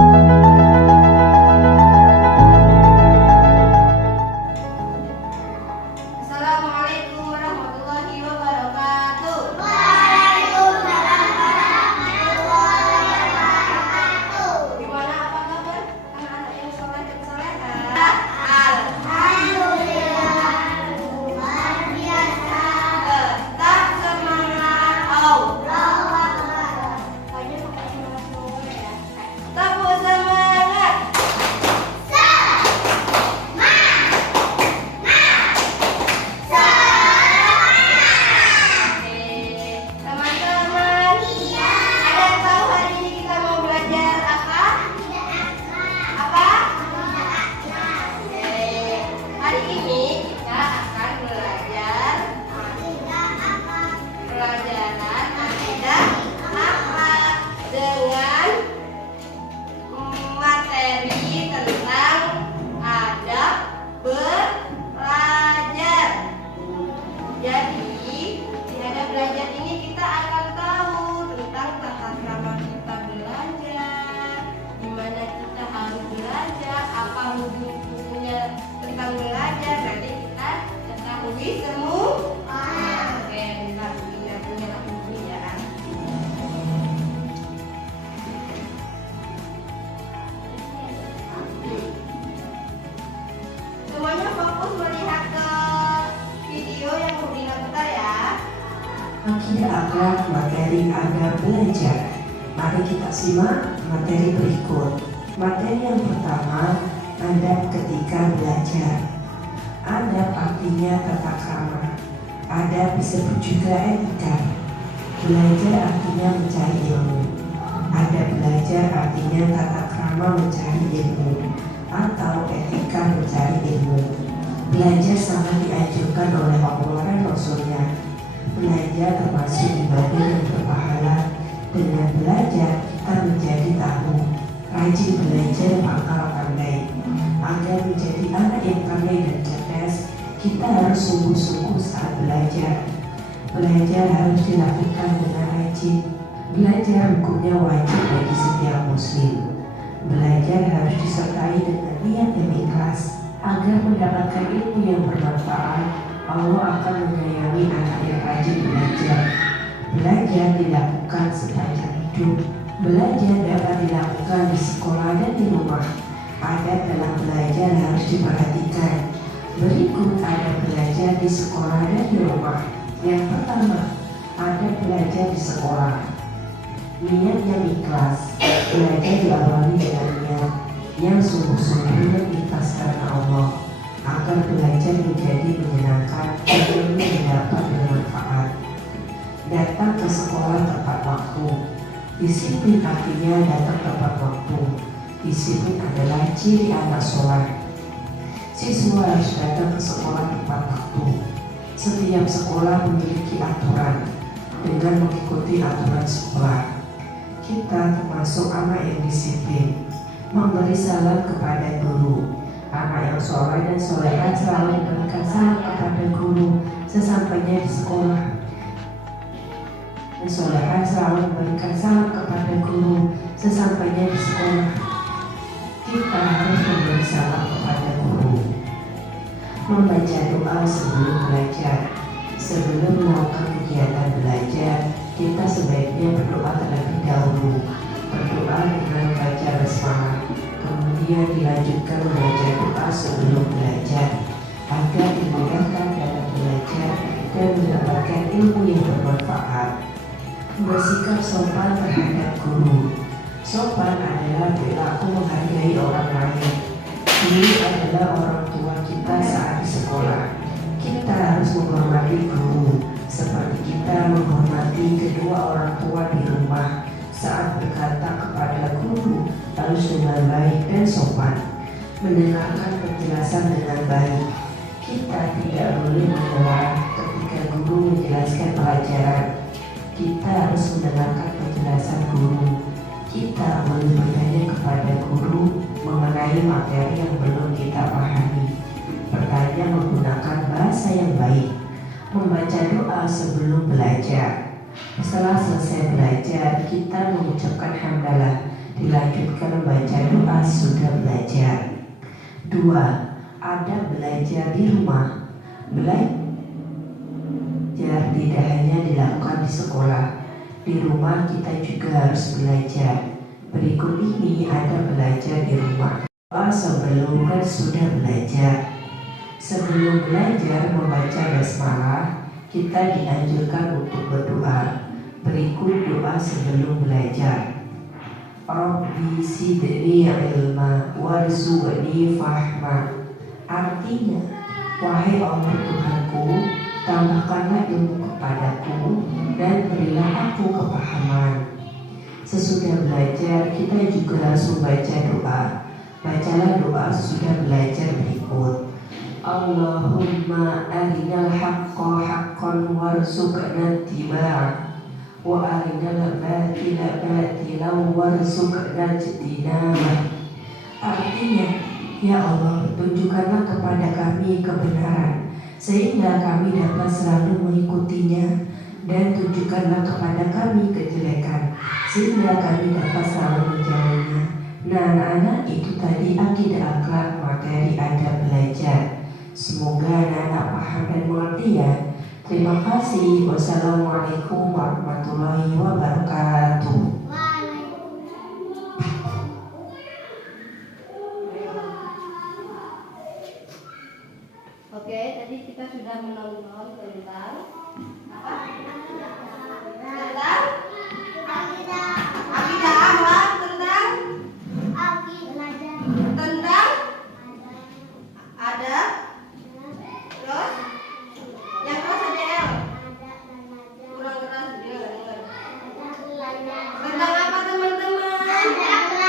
Assalamualaikum warahmatullahi wabarakatuh. Gimana apa kabar anak-anak yang soleh dan soleha? Alhamdulillah luar biasa. Tetap semangat. Allahu Akbar. Kayaknya pakai semangat dulu ya. Tepuk semangat. Teman-teman, ada yang tahu hari ini kita mau belajar apa? Apa? Oke. Hari ini kita akan belajar pelajaran akidah akhlak dengan materi tentang adab belajar. Jadi di adab belajar ini kita akan tahu tentang tata krama kita belajar, gimana kita harus belajar, apa hukum-hukumnya tentang belajar. Nanti kita ketahui semua. Oke, kita punya buku ya. Semuanya fokus melihat ke video yang udah putar ya. Akidah akhlak materi adab belajar. Mari kita simak materi berikut. Materi yang pertama, adab ketika belajar. Adab artinya tata krama. Adab disebut juga etika. Belajar artinya mencari ilmu. Adab belajar artinya tata krama mencari ilmu atau etika mencari ilmu. Belajar sangat dianjurkan oleh Allah dan Rasulnya. Belajar termasuk ibadah yang berpahala. Dengan belajar kita menjadi tahu. Rajin belajar pangkal pandai. Agar menjadi anak yang pandai dan cerdas, kita harus sungguh-sungguh saat belajar. Belajar harus dilakukan dengan rajin. Belajar hukumnya wajib bagi setiap muslim. Belajar harus disertai dengan niat yang ikhlas. Agar mendapatkan ilmu yang bermanfaat, Allah akan menyayangi anak yang rajin belajar. Belajar dilakukan sepanjang hidup. Belajar dapat dilakukan di sekolah dan di rumah. Adab dalam belajar harus diperhatikan. Berikut adab belajar di sekolah dan di rumah. Yang pertama, adab belajar di sekolah. Niat yang ikhlas. Belajar diawali dengan niat yang sungguh-sungguh ikhlas karena Allah, agar belajar menjadi menyenangkan dan ilmu mendapat bermanfaat. Datang ke sekolah tepat waktu. Disiplin artinya datang tepat waktu. Disiplin adalah ciri anak soleh. Siswa harus datang ke sekolah tepat waktu. Setiap sekolah memiliki aturan. Dengan mengikuti aturan sekolah, kita termasuk anak yang disiplin. Memberi salam kepada guru. Anak yang soleh dan soleha selalu memberikan salam kepada guru sesampainya di sekolah. Dan soleha selalu memberikan salam kepada guru sesampainya di sekolah. Kita harus memberi salam kepada guru. Membaca doa sebelum belajar. Sebelum melakukan kegiatan belajar, kita sebaiknya berdoa terlebih dahulu. Berdoa dengan membaca basmalah. Kemudian dilanjutkan membaca doa sebelum belajar agar dimudahkan dalam belajar dan mendapatkan ilmu yang bermanfaat. Bersikap sopan terhadap guru. Sopan adalah perilaku menghargai orang lain. Guru adalah orang tua kita saat di sekolah. Kita harus menghormati guru seperti kita menghormati kedua orang tua di rumah. Saat berkata kepada guru harus dengan baik dan sopan. Mendengarkan penjelasan dengan baik. Kita tidak boleh menolak ketika guru menjelaskan pelajaran. Kita harus mendengarkan penjelasan guru. Kita boleh bertanya kepada guru mengenai materi yang belum kita pahami. Bertanya menggunakan bahasa yang baik. Membaca doa sebelum belajar. Setelah selesai belajar, kita mengucapkan hamdalah Dilanjutkan membaca doa sudah belajar. 2. Adab belajar di rumah. Belajar tidak hanya dilakukan di sekolah. Di rumah kita juga harus belajar. Berikut ini adab belajar di rumah. Doa sebelum dan sudah belajar. Sebelum belajar membaca basmalah, kita dianjurkan untuk berdoa. Berikut doa sebelum belajar. Rabbi zidni ilma warzuqni fahma. Artinya, wahai Allah Tuhanku, tambahkanlah ilmu kepadaku dan berilah aku kepahaman. Sesudah belajar, kita juga harus membaca doa. Bacalah doa sesudah belajar berikut. Allahumma arinal haqqa haqqan warzuqna ittiba'ah wa arinal batila batilan warzuqna ijtinabah. Artinya, ya Allah, tunjukkanlah kepada kami kebenaran sehingga kami dapat selalu mengikutinya, dan tunjukkanlah kepada kami kejelekan sehingga kami dapat selalu menjauhinya. Nah, anak-anak, itu tadi akidah akhlak materi adab belajar. Semoga anak-anak paham dan mengerti ya. Terima kasih. Wassalamualaikum warahmatullahi wabarakatuh. Oke, tadi kita sudah menonton tentang apa? Tentang akidah apa? Tentang ada. Terus yang keras ada L. Kurang keras dia nggak dengar. Tentang apa teman-teman?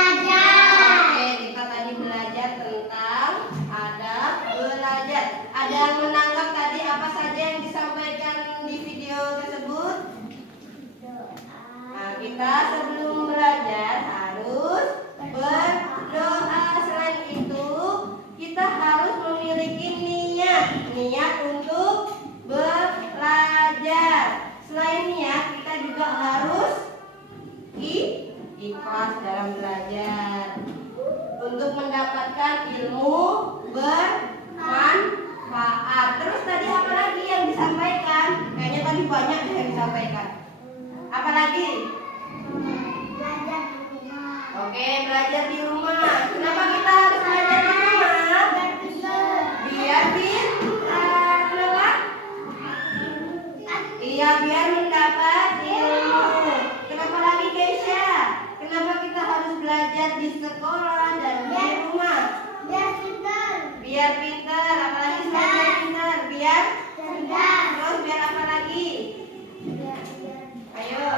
Oke, kita tadi belajar tentang adab belajar. Ada yang menangkap tadi apa saja yang disampaikan di video tersebut? Nah, kita sebelum belajar harus berdoa. Selain itu, kita harus memiliki niat untuk belajar. Selain niat, kita juga harus ikhlas dalam belajar untuk mendapatkan ilmu bermanfaat. Terus tadi apa lagi yang disampaikan? Kayaknya tadi banyak yang disampaikan. Apa lagi? Oke, belajar di rumah. Kenapa kita harus belajar di rumah? Biar pintar. Kenapa? Iya, biar mendapat ilmu. Kenapa lagi, Keisha? Kenapa kita harus belajar di sekolah dan di rumah? Biar pintar. Apalagi selain biar pintar? Biar cerdas. Terus biar apa lagi? Ayo.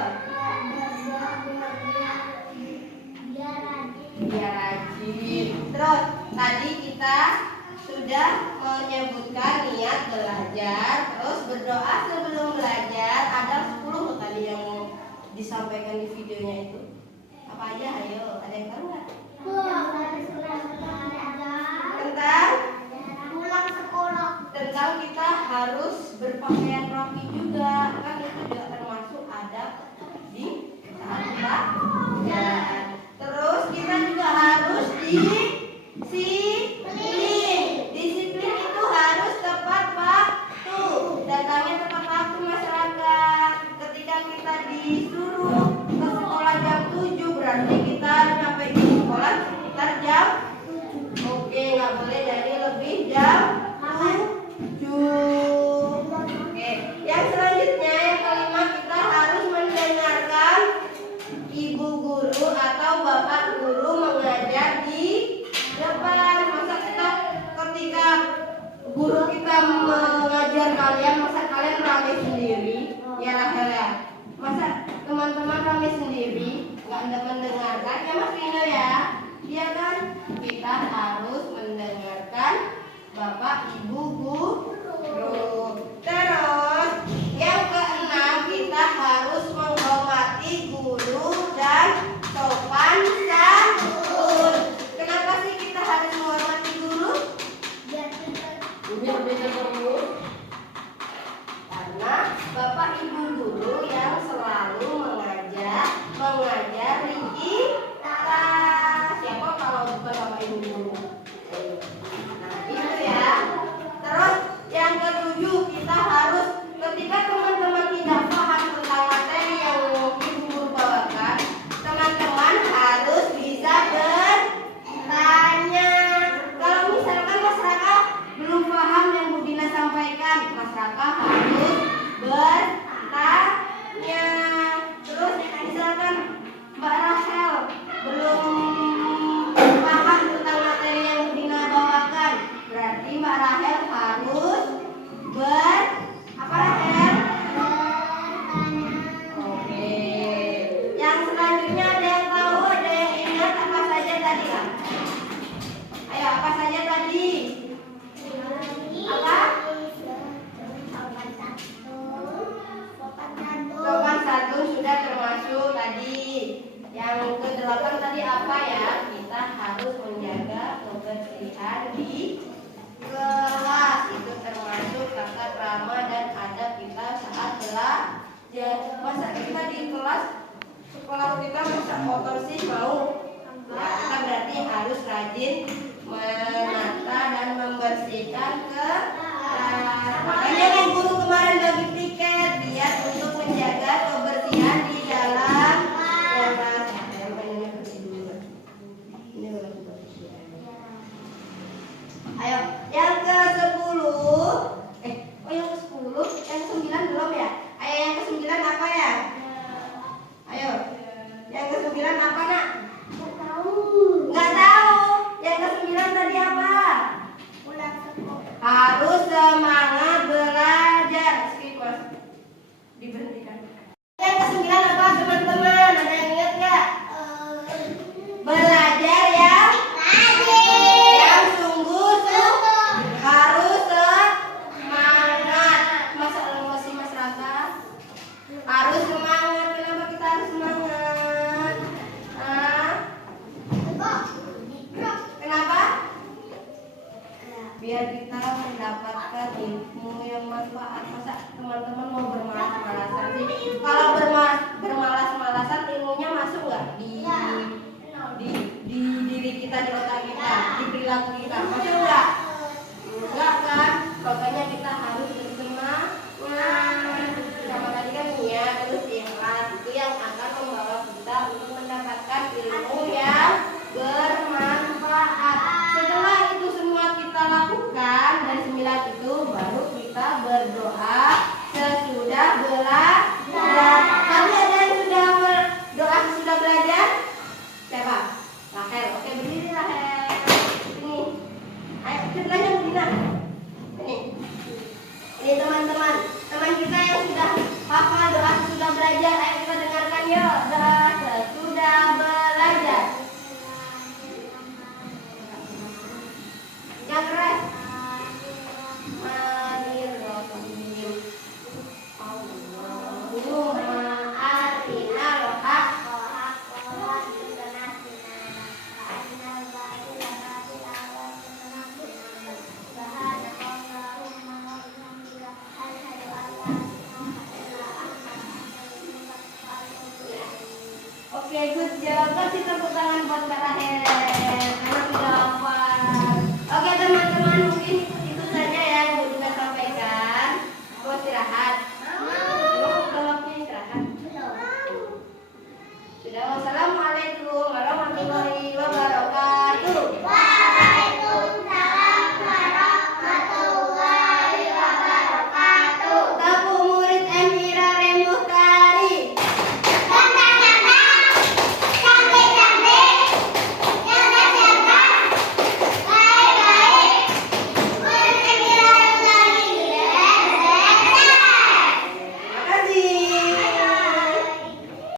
Biar rajin. Terus tadi kita sudah menyebutkan niat belajar, terus berdoa sebelum belajar. Ada 10 tadi yang disampaikan di videonya itu. Apa aja? Ayo, ada yang tahu nggak? Tentang kita harus berpakaian rapi juga, kan itu juga termasuk adab di saat belajar. Terus kita juga harus disiplin. Disiplin itu harus tepat waktu. Datangnya tepat waktu masyarakat. Ketika kita disuruh ke sekolah jam 7, berarti kita harus sampai di sekolah sekitar jam. Oke, nggak boleh dari lebih jam 7. Oke, yang selanjutnya yang kelima, kita harus mendengarkan ibu guru atau bapak guru mengajar di depan. Masa kita ketika guru kita mengajar kalian, masa kalian ramai sendiri? Ya Rahel ya. Masa teman-teman ramai sendiri, nggak ada mendengarkan ya Mas Rino ya? Iya kan? Kita harus mendengarkan bapak ibu guru. Terus yang keenam, kita harus menghormati guru dan sopan santun. Kenapa sih kita harus menghormati guru? Biar beda guru. Karena bapak ibu guru yang selalu mengajar kita kelas sekolah kita masa kotor sih mau? Ya, kita berarti harus rajin menata dan membersihkan kelas. Makanya kan guru kemarin bagi tiket biar untuk menjaga kebersihan di dalam kelas. Ayo, yang ke-10. Yang ke-10, yang ke-9 belum ya? Ayo yang ke-9 apa ya? Ayo. Yang ke-9 apa, Nak? Nggak tahu. Yang ke-9 tadi apa? Harus semangat belajar. Skip, Mas. Diberhentikan. Yang ke-9 apa, teman-teman? Ada yang ingat nggak? Belajar ya. Yang sungguh-sungguh. Harus semangat. Mas Raka. Harus semangat. Kenapa kita harus semangat? Kenapa? Biar kita mendapatkan ilmu yang manfaat. Masa teman-teman mau bermalas-malasan sih? Kalau bermalas-malasan ilmunya masuk nggak di diri kita, di otak kita, di perilaku